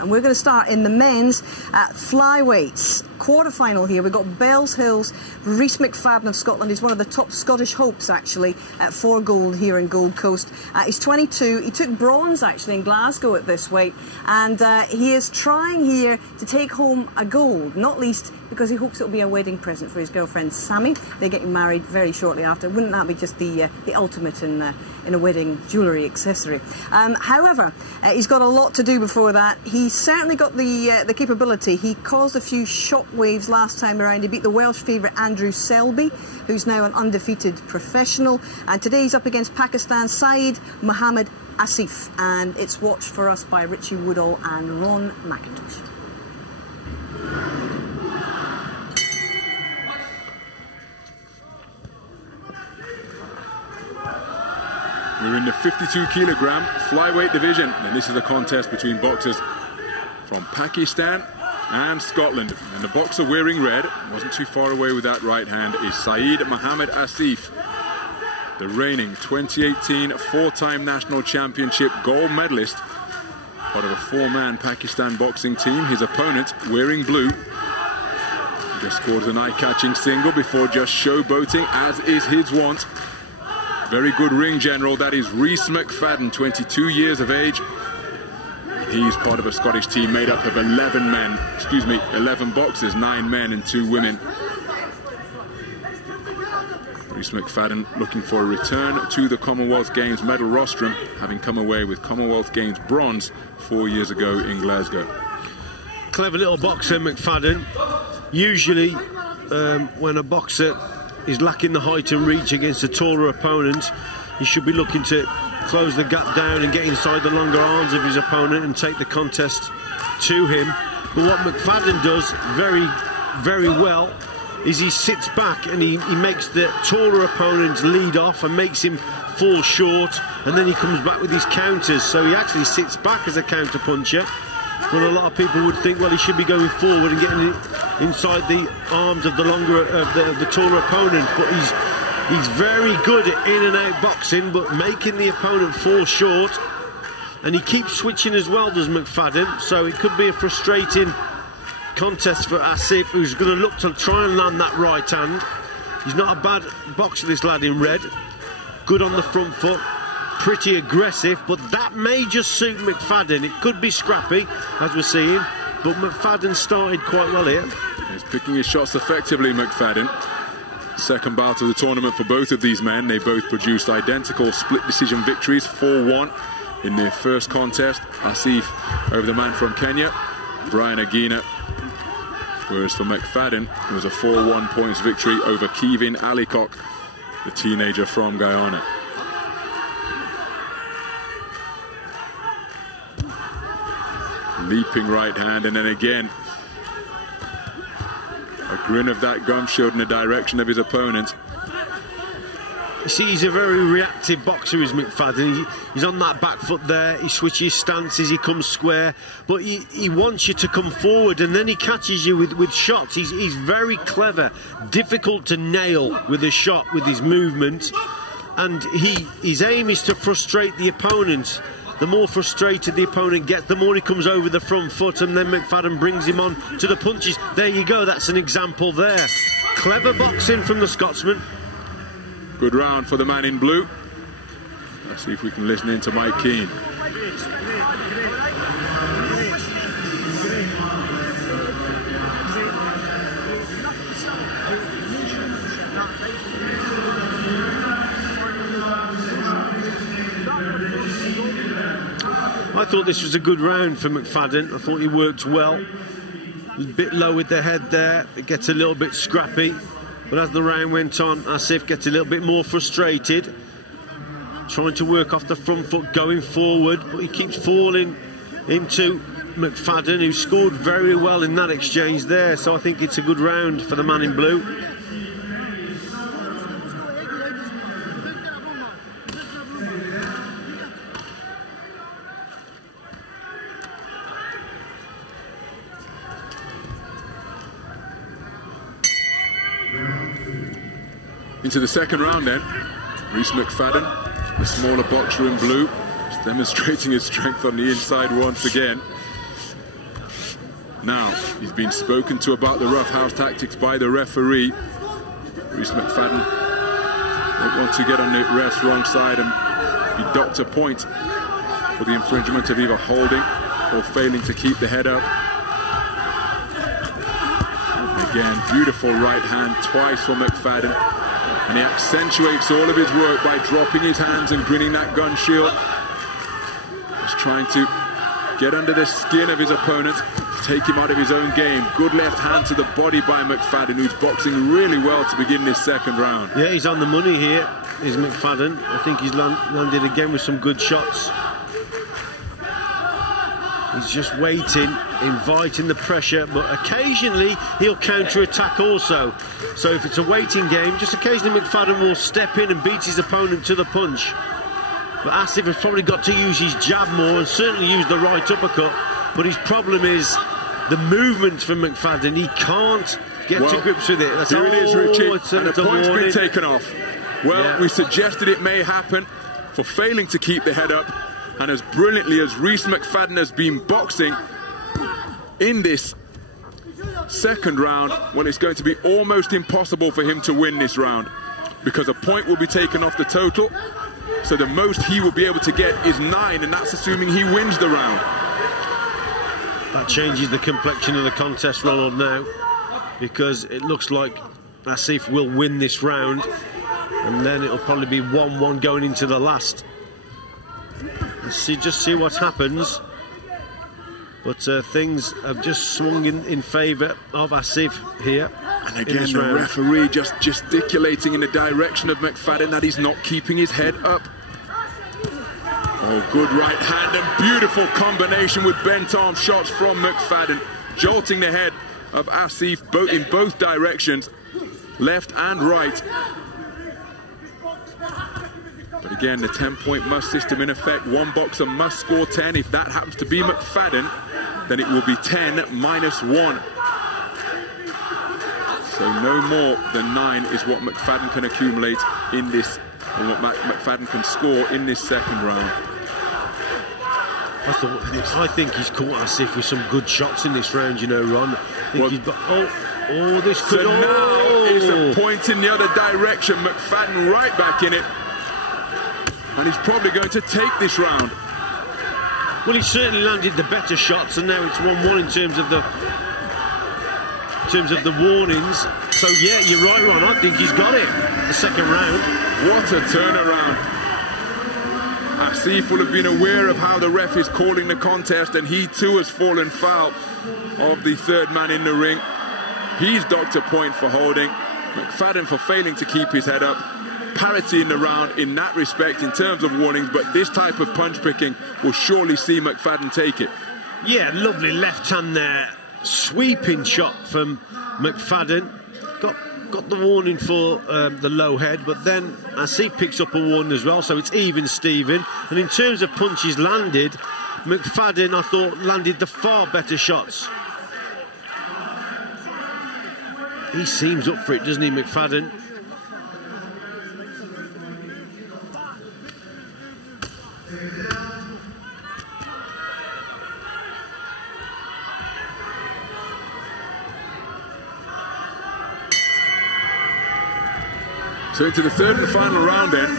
And we're going to start in the men's flyweights quarter-final here. We've got Bells Hill's Reece McFadden of Scotland. He's one of the top Scottish hopes, actually, for gold here in Gold Coast. He's 22. He took bronze, actually, in Glasgow at this weight. And he is trying here to take home a gold, not least because he hopes it'll be a wedding present for his girlfriend, Sammy. They're getting married very shortly after. Wouldn't that be just the ultimate in a wedding jewellery accessory? However, he's got a lot to do before that. He's certainly got the capability. He caused a few shockwaves last time around. He beat the Welsh favourite Andrew Selby, who's now an undefeated professional. And today he's up against Pakistan's Syed Mohammed Asif. And it's watched for us by Richie Woodall and Ron McIntosh. We're in the 52-kilogram flyweight division, and this is a contest between boxers from Pakistan and Scotland. And the boxer wearing red, wasn't too far away with that right hand, is Syed Mohammed Asif, the reigning 2018 four-time national championship gold medalist, part of a four-man Pakistan boxing team. His opponent, wearing blue, just scored an eye-catching single before just showboating, as is his wont. Very good ring general, that is Reece McFadden, 22 years of age. He's part of a Scottish team made up of 11 boxers, 9 men and 2 women. Reece McFadden looking for a return to the Commonwealth Games medal rostrum, having come away with Commonwealth Games bronze 4 years ago in Glasgow. Clever little boxer, McFadden. Usually, when a boxer is lacking the height and reach against a taller opponent, he should be looking to close the gap down and get inside the longer arms of his opponent and take the contest to him. But what McFadden does very, very well is he sits back and he makes the taller opponent lead off and makes him fall short, and then he comes back with his counters. So he actually sits back as a counter puncher, when a lot of people would think, well, he should be going forward and getting inside the arms of the taller opponent. But he's very good at in and out boxing, but making the opponent fall short. And he keeps switching as well, does McFadden. So it could be a frustrating contest for Asif, who's going to look to try and land that right hand. He's not a bad boxer, this lad in red. Good on the front foot. Pretty aggressive, but that may just suit McFadden. It could be scrappy, as we're seeing, but McFadden started quite well here. He's picking his shots effectively, McFadden. Second bout of the tournament for both of these men. They both produced identical split decision victories, 4-1 in their first contest. Asif over the man from Kenya, Brian Agina. Whereas for McFadden, it was a 4-1 points victory over Kevin Alicock, the teenager from Guyana. Leaping right hand, and then again a grin of that gum shield in the direction of his opponent. You see, he's a very reactive boxer, is McFadden. He's on that back foot there, he switches stances, he comes square, but he wants you to come forward, and then he catches you with shots. He's very clever, difficult to nail with a shot, with his movement, and his aim is to frustrate the opponent. The more frustrated the opponent gets, the more he comes over the front foot, and then McFadden brings him on to the punches. There you go, that's an example there. Clever boxing from the Scotsman. Good round for the man in blue. Let's see if we can listen in to Mike Keane. I thought this was a good round for McFadden. I thought he worked well. A bit low with the head there. It gets a little bit scrappy. But as the round went on, Asif gets a little bit more frustrated. Trying to work off the front foot, going forward. But he keeps falling into McFadden, who scored very well in that exchange there. So I think it's a good round for the man in blue. Into the second round then. Reece McFadden, the smaller boxer in blue, just demonstrating his strength on the inside once again. Now, he's been spoken to about the roughhouse tactics by the referee. Reece McFadden don't want to get on the ref's wrong side and be docked a point for the infringement of either holding or failing to keep the head up. Again, beautiful right hand twice for McFadden, and he accentuates all of his work by dropping his hands and grinning that gun shield. He's trying to get under the skin of his opponent, take him out of his own game. Good left hand to the body by McFadden, who's boxing really well to begin this second round. Yeah, he's on the money here, is McFadden. I think he's landed again with some good shots. He's just waiting, inviting the pressure, but occasionally he'll counter-attack also. So if it's a waiting game, just occasionally McFadden will step in and beat his opponent to the punch. But Asif has probably got to use his jab more and certainly use the right uppercut. But his problem is the movement from McFadden. He can't get to grips with it. That's here it is, Richie, and the point's warning. been taken off. Well, yeah. We suggested it may happen for failing to keep the head up. And as brilliantly as Reece McFadden has been boxing in this second round, well, it's going to be almost impossible for him to win this round, because a point will be taken off the total. So the most he will be able to get is 9, and that's assuming he wins the round. That changes the complexion of the contest, Ronald, now, because it looks like Asif will win this round, and then it'll probably be 1-1 going into the last. Let's just see what happens. But things have just swung in favour of Asif here. And again, the referee just gesticulating in the direction of McFadden that he's not keeping his head up. Oh, good right hand and beautiful combination with bent arm shots from McFadden, jolting the head of Asif in both directions, left and right. But again, the 10-point must system in effect. One boxer must score 10. If that happens to be McFadden, then it will be 10 minus 1. So no more than 9 is what McFadden can accumulate in this, or what McFadden can score in this second round. I think he's caught Asif with some good shots in this round, you know, Ron. I think he's got, this could... So now it's a point in the other direction. McFadden right back in it. And he's probably going to take this round. Well, he certainly landed the better shots, and now it's 1-1 in terms of the warnings. So yeah, you're right, Ron. I think he's got it. The second round. What a turnaround. Asif will have been aware of how the ref is calling the contest, and he too has fallen foul of the third man in the ring. He's docked a point for holding. McFadden for failing to keep his head up. Parity in the round in that respect in terms of warnings, but this type of punch picking will surely see McFadden take it. Yeah, lovely left hand there, sweeping shot from McFadden. Got the warning for the low head, but then Asif picks up a warning as well, so it's even Steven. And in terms of punches landed, McFadden, I thought, landed the far better shots. He seems up for it, doesn't he, McFadden? So into the third and final round then,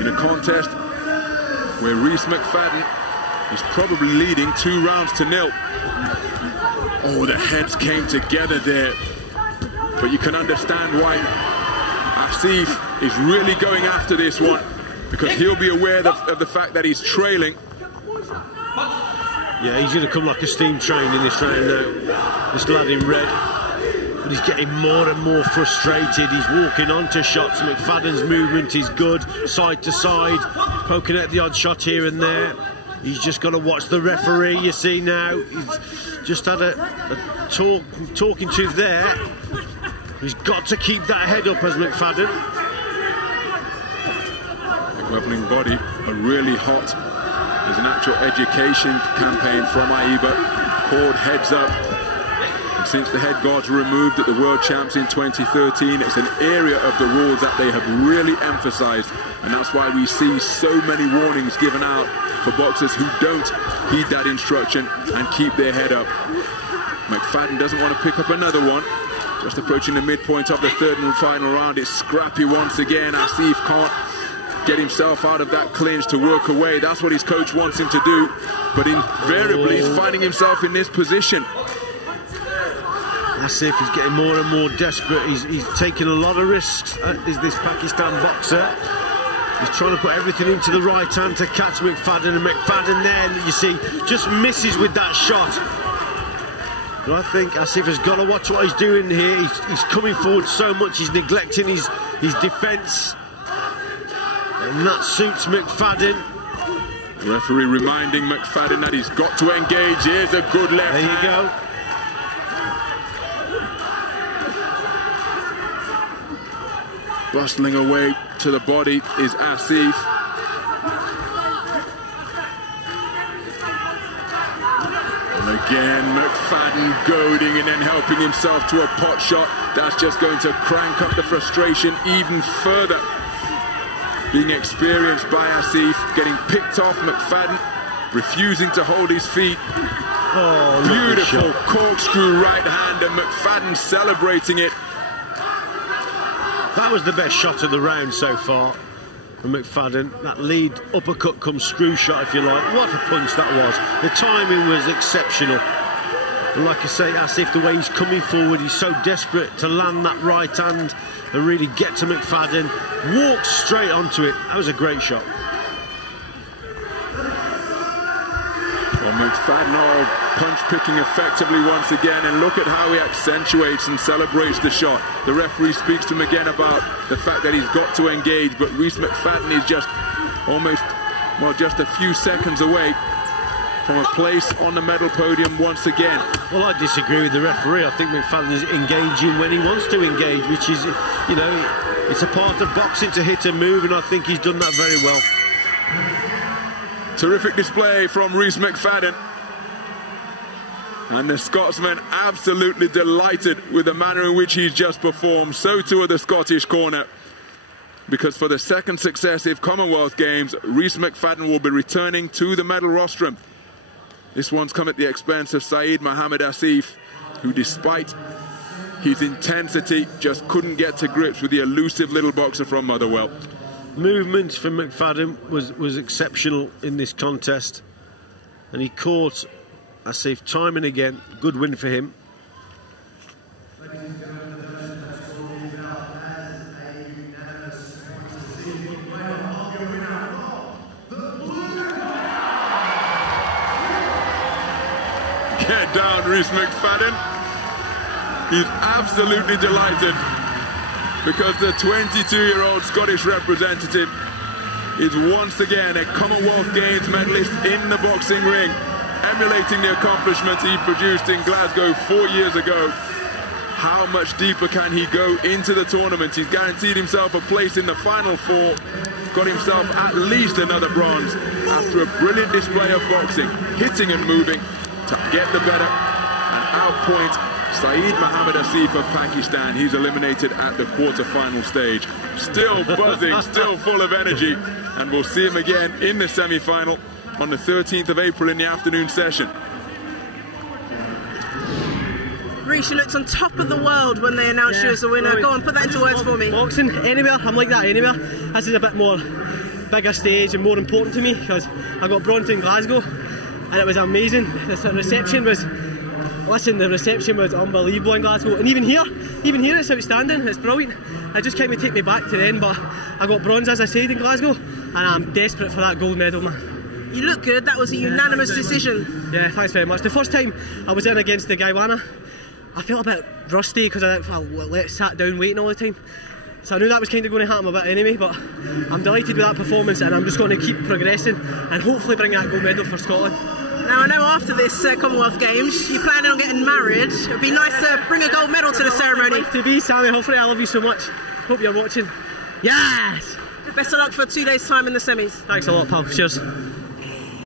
in a contest where Reece McFadden is probably leading 2-0. Oh, the heads came together there. But you can understand why Asif is really going after this one, because he'll be aware of the fact that he's trailing. Yeah, he's going to come like a steam train in this round now, this lad in red. But he's getting more and more frustrated. He's walking onto shots. McFadden's movement is good, side to side, poking at the odd shot here and there. He's just got to watch the referee, you see now. He's just had a talking to there. He's got to keep that head up as McFadden. Leveling body, a really hot. There's an actual education campaign from AIBA called Heads Up. And since the head guards were removed at the World Champs in 2013, it's an area of the rules that they have really emphasized. And that's why we see so many warnings given out for boxers who don't heed that instruction and keep their head up. McFadden doesn't want to pick up another one. Just approaching the midpoint of the third and final round. It's scrappy once again. Asif can't get himself out of that clinch to work away. That's what his coach wants him to do. But invariably, he's finding himself in this position. Asif is getting more and more desperate. He's taking a lot of risks. Is this Pakistan boxer? He's trying to put everything into the right hand to catch McFadden, and McFadden then, you see, just misses with that shot. But I think Asif has got to watch what he's doing here. He's coming forward so much, he's neglecting his defence. And that suits McFadden. Referee reminding McFadden that he's got to engage. Here's a good left hand. There you go. Bustling away to the body is Asif. And again, McFadden goading and then helping himself to a pot shot. That's just going to crank up the frustration even further. Being experienced by Asif, getting picked off. McFadden refusing to hold his feet. Oh, beautiful corkscrew right hand, and McFadden celebrating it. That was the best shot of the round so far from McFadden. That lead uppercut cum screw shot, if you like. What a punch that was. The timing was exceptional. And like I say, Asif, the way he's coming forward, he's so desperate to land that right hand and really get to McFadden. Walks straight onto it. That was a great shot. Well, McFadden punch-picking effectively once again, and look at how he accentuates and celebrates the shot. The referee speaks to him again about the fact that he's got to engage, but Reece McFadden is just almost, well, just a few seconds away from a place on the medal podium once again. Well, I disagree with the referee. I think McFadden is engaging when he wants to engage, which is, you know, it's a part of boxing to hit and move, and I think he's done that very well. Terrific display from Reece McFadden. And the Scotsman absolutely delighted with the manner in which he's just performed. So too are the Scottish corner. Because for the second successive Commonwealth Games, Reece McFadden will be returning to the medal rostrum. This one's come at the expense of Syed Mohammed Asif, who despite his intensity just couldn't get to grips with the elusive little boxer from Motherwell. Movement from McFadden was exceptional in this contest, and he caught Asif time and again. Good win for him. Get down, Reece McFadden. He's absolutely delighted because the 22-year-old Scottish representative is once again a Commonwealth Games medalist in the boxing ring, emulating the accomplishments he produced in Glasgow 4 years ago. How much deeper can he go into the tournament? He's guaranteed himself a place in the final four, got himself at least another bronze after a brilliant display of boxing, hitting and moving to get the better and outpoint Syed Mohammed Asif of Pakistan. He's eliminated at the quarter-final stage. Still buzzing, still full of energy, and we'll see him again in the semi-final on the 13th of April in the afternoon session. Reece, you looked on top of the world when they announced you as the winner. Go on, put that into words for me. Boxing, anywhere, I'm like that anywhere. This is a bit more bigger stage and more important to me because I got bronze in Glasgow and it was amazing. The reception was, listen, the reception was unbelievable in Glasgow, and even here it's outstanding, it's brilliant. It just can't take me back to then, but I got bronze, as I said, in Glasgow, and I'm desperate for that gold medal, man. You look good. That was a unanimous decision. Yeah, thanks very much. The first time I was in against the Guyana, I felt a bit rusty because I sat down waiting all the time. So I knew that was kind of going to happen a bit anyway, but I'm delighted with that performance, and I'm just going to keep progressing and hopefully bring that gold medal for Scotland. Now I know after this Commonwealth Games, you're planning on getting married. It would be nice to bring a gold medal to the ceremony. To be, Sammy Humphrey, I love you so much. Hope you're watching. Yes! Best of luck for 2 days' time in the semis. Thanks a lot, pal. Cheers.